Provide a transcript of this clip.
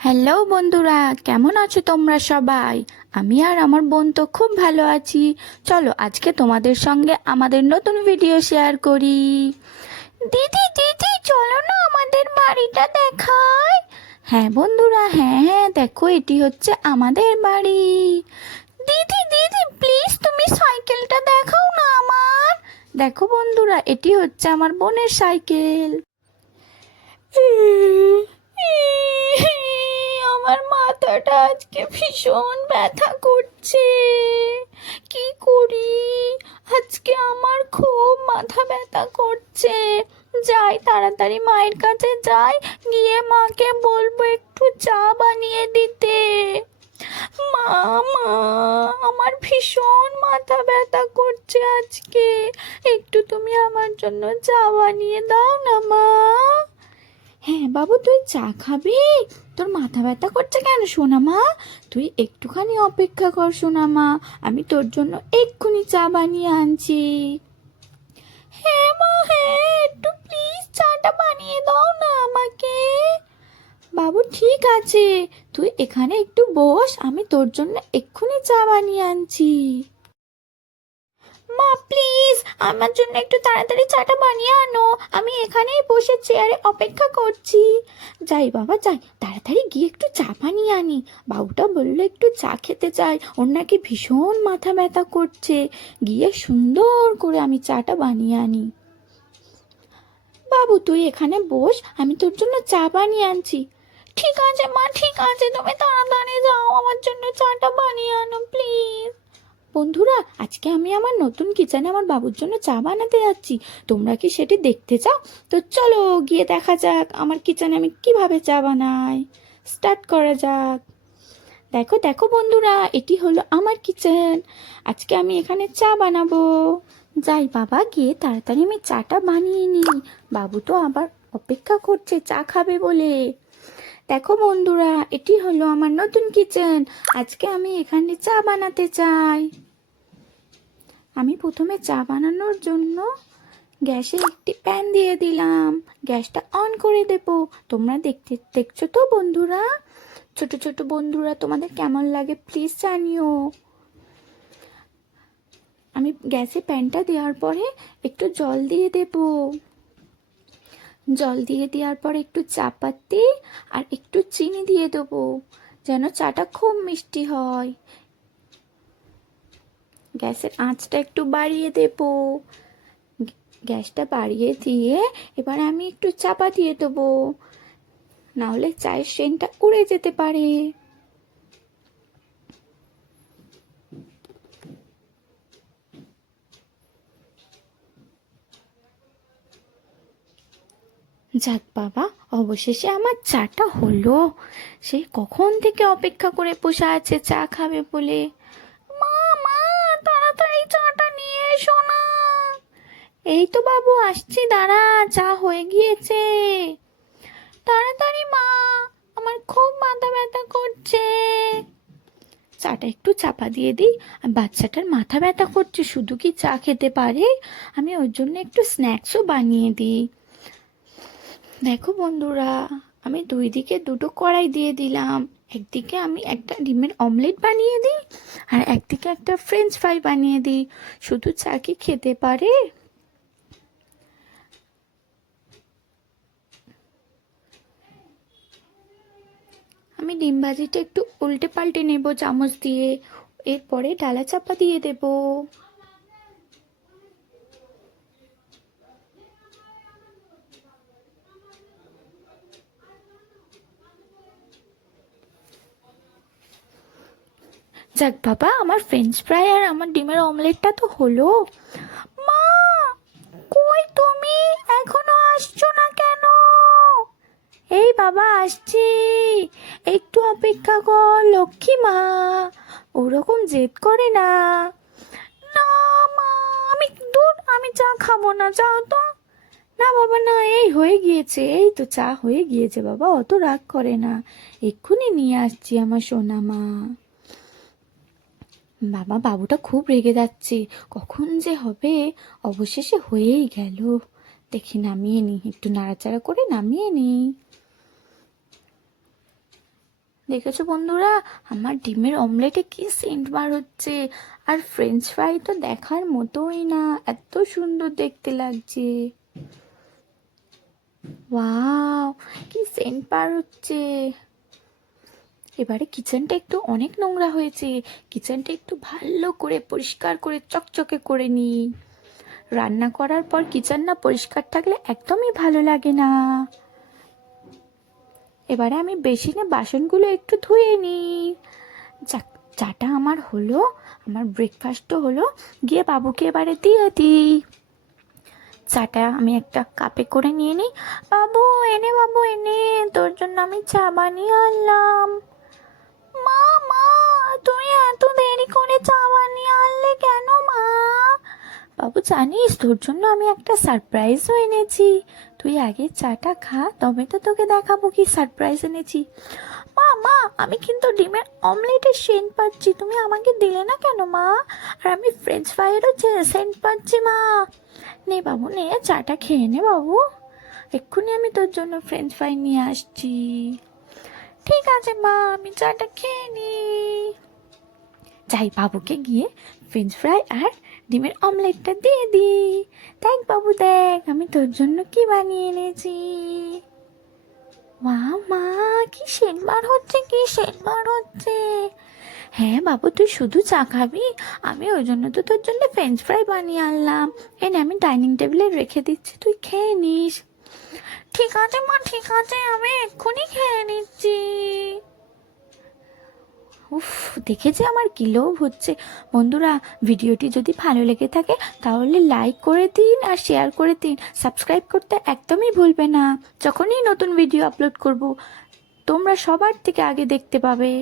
Hello বন্ধুরা, কেমন আছো তোমরা সবাই? আমি আর আমার বোন তো খুব ভালো আছি। চলো আজকে তোমাদের সঙ্গে আমাদের নতুন ভিডিও শেয়ার করি। দিদি দিদি চলো না আমাদের বাড়িটা দেখাই। হ্যাঁ বন্ধুরা, হ্যাঁ হ্যাঁ, দেখো এটি হচ্ছে আমাদের বাড়ি। দিদি দিদি প্লিজ তুমি সাইকেলটা দেখাও না আমার। দেখো বন্ধুরা, এটি হচ্ছে আমার বোনের সাইকেল। আমার মাথাটা আজকে ভীষণ ব্যথা করছে। কি করি? আজকে আমার খুব মাথা ব্যথা করছে। যাই তাড়াতাড়ি মায়ের কাছে যাই, গিয়ে মাকে বলবো একটু চা বানিয়ে দিতে। মা মা, আমার ভীষণ মাথা ব্যথা করছে আজকে, একটু তুমি আমার জন্য চা বানিয়ে দাও না মা। হ্যাঁ বাবু, তুই চা খাবি? তোর মাথা ব্যথা করছে কেন সোনা মা? তুই একটুখানি অপেক্ষা কর সোনা মা, আমি তোর জন্য এক্ষুনি চা বানিয়ে আনছি। হ্যাঁ মা, হ্যাঁ একটু প্লিজ চাটা বানিয়ে দাও না আমাকে। বাবু ঠিক আছে, তুই এখানে একটু বস, আমি তোর জন্য এক্ষুনি চা বানিয়ে আনছি। মা প্লিজ আমার জন্য একটু তাড়াতাড়ি চাটা বানিয়ে আনো, আমি এখানেই বসে চেয়ারে অপেক্ষা করছি। যাই বাবা যাই, তাড়াতাড়ি গিয়ে একটু চা বানিয়ে আনি। বাবুটা বললো একটু চা খেতে চাই, ওর নাকি ভীষণ মাথা ব্যথা করছে। গিয়ে সুন্দর করে আমি চাটা বানিয়ে আনি। বাবু তুই এখানে বস, আমি তোর জন্য চা বানিয়ে আনছি। ঠিক আছে মা, ঠিক আছে, তুমি তাড়াতাড়ি যাও, আমার জন্য চাটা বানিয়ে আনো প্লিজ। বন্ধুরা, আজকে আমি আমার নতুন কিচেনে আমার বাবুর জন্য চা বানাতে যাচ্ছি। তোমরা কি সেটি দেখতে চাও? তো চলো গিয়ে দেখা যাক আমার কিচেনে আমি কিভাবে চা বানাই। স্টার্ট করা যাক। দেখো দেখো বন্ধুরা, এটি হলো আমার কিচেন। আজকে আমি এখানে চা বানাবো। যাই বাবা, গিয়ে তাড়াতাড়ি আমি চাটা বানিয়ে নিই। বাবু তো আবার অপেক্ষা করছে চা খাবে বলে। দেখো বন্ধুরা, এটি হলো আমার নতুন কিচেন। আজকে আমি এখানে চা বানাতে চাই। আমি প্রথমে চা বানানোর জন্য গ্যাসে একটি প্যান দিয়ে দিলাম। গ্যাসটা অন করে দেব। তোমরা দেখছো তো বন্ধুরা? ছোট ছোট বন্ধুরা, তোমাদের কেমন লাগে প্লিজ জানিও। আমি গ্যাসে প্যানটা দেওয়ার পরে একটু জল দিয়ে দেব। জল দিয়ে দেওয়ার পর একটু চা পাতি আর একটু চিনি দিয়ে দেবো, যেন চাটা খুব মিষ্টি হয়। গ্যাসের আঁচটা একটু বাড়িয়ে দেব। গ্যাসটা বাড়িয়ে দিয়ে এবার আমি একটু চাপা দিয়ে দেবো, নাহলে চায়ের সেন্টটা উড়ে যেতে পারে। যাক বাবা, অবশেষে আমার চাটা হলো। সে কখন থেকে অপেক্ষা করে বসে আছে চা খাবে বলে। মা মা, তাড়াতাড়ি চাটা নিয়ে এসো না। এই তো বাবু আসছি, দাঁড়া, চা হয়ে গিয়েছে। তাড়াতাড়ি মা, আমার খুব মাথা ব্যথা করছে। চাটা একটু চাপা দিয়ে দিই। আর বাচ্চাটার মাথা ব্যথা করছে, শুধু কি চা খেতে পারে? আমি ওর জন্য একটু স্ন্যাক্সও বানিয়ে দিই। দেখো বন্ধুরা, আমি দুই দিকে দুটো কড়াই দিয়ে দিলাম। একদিকে আমি একটা ডিমের অমলেট বানিয়ে দিই, আর একদিকে একটা ফ্রেঞ্চ ফ্রাই বানিয়ে দিই। শুধু চা কি খেতে পারে? আমি ডিম ভাজিটা একটু উল্টে পাল্টে নেব চামচ দিয়ে। এরপরে ডালা চাপা দিয়ে দেব। যাক বাবা, আমার ফ্রেঞ্চ ফ্রাই আর আমার ডিমের অমলেটটা তো হলো। মা, কই তুমি? এখনো আসছো না কেন? এই বাবা আসছি, একটু অপেক্ষা কর লক্ষ্মী মা, ওরকম জেদ করে না। না মা, আমি দূর, আমি চা খাবো না, যাও তো। না বাবা না, এই হয়ে গিয়েছে, এই তো চা হয়ে গিয়েছে বাবা, অত রাগ করে না, এক্ষুনি নিয়ে আসছি আমার সোনা মা। বাবা, বাবুটা খুব রেগে যাচ্ছে, কখন যে হবে। অবশেষে হয়েই গেল। দেখি নামিয়ে নি, একটু নাড়াচাড়া করে নামিয়ে নি। দেখেছো বন্ধুরা, আমার ডিমের অমলেটে কি সেন্ট বার হচ্ছে। আর ফ্রেঞ্চ ফ্রাই তো দেখার মতোই না, এত সুন্দর দেখতে লাগছে। ওয়াও, কি সেন্ট বার হচ্ছে। এবারে কিচেনটা একটু অনেক নোংরা হয়েছে, কিচেনটা একটু ভালো করে পরিষ্কার করে চকচকে করে নিই। রান্না করার পর কিচেন না পরিষ্কার থাকলে একদমই ভালো লাগে না। এবারে আমি বেসিনে বাসনগুলো একটু ধুয়ে নিই। যাক, চাটা আমার হলো, আমার ব্রেকফাস্টও হলো, গিয়ে বাবুকে এবারে দিয়ে দিই। চাটা আমি একটা কাপে করে নিয়ে নিই। বাবু এনে, বাবু এনে, তোর জন্য আমি চা বানিয়ে আনলাম। মা, মা, তুমি এত দেরি করে চা বানিয়ে আনলে কেন মা? বাবু জানিস, তোর জন্য আমি একটা সারপ্রাইজও এনেছি। তুই আগে চাটা খা, তবে তো তোকে দেখাবো কি সারপ্রাইজ এনেছি। মা, মা, আমি কিন্তু ডিমের অমলেটের সেন্ট পাচ্ছি, তুমি আমাকে দিলে না কেন মা? আর আমি ফ্রেঞ্চ ফ্রাইয়েরও সেন্ট পাচ্ছি মা। নে বাবু নে, চাটা খেয়ে নে বাবু, এক্ষুনি আমি তোর জন্য ফ্রেঞ্চ ফ্রাই নিয়ে আসছি। ঠিক আছে মা, আমি চাটা খেয়ে নিই। যাই বাবুকে গিয়ে ফ্রেঞ্চ ফ্রাই আর ডিমের অমলেটটা দিয়ে দিই। দেখ বাবু দেখ, আমি তোর জন্য কি বানিয়ে এনেছি। মা, মা, কি সেন্ট বার হচ্ছে, কি সেন্ট বার হচ্ছে। হ্যাঁ বাবু, তুই শুধু চা খাবি? আমি ওই জন্য তো তোর জন্য ফ্রেঞ্চ ফ্রাই বানিয়ে আনলাম। এনে আমি ডাইনিং টেবিলে রেখে দিচ্ছি, তুই খেয়ে নিস। ঠিক আছে মা, ঠিক আছে, আমি এক্ষুনি খেয়ে নিচ্ছি। উফ, দেখেছি আমার কি লোভ হচ্ছে। বন্ধুরা, ভিডিওটি যদি ভালো লেগে থাকে তাহলে লাইক করে দিন আর শেয়ার করে দিন। সাবস্ক্রাইব করতে একদমই ভুলবে না। যখনই নতুন ভিডিও আপলোড করব তোমরা সবার থেকে আগে দেখতে পাবে।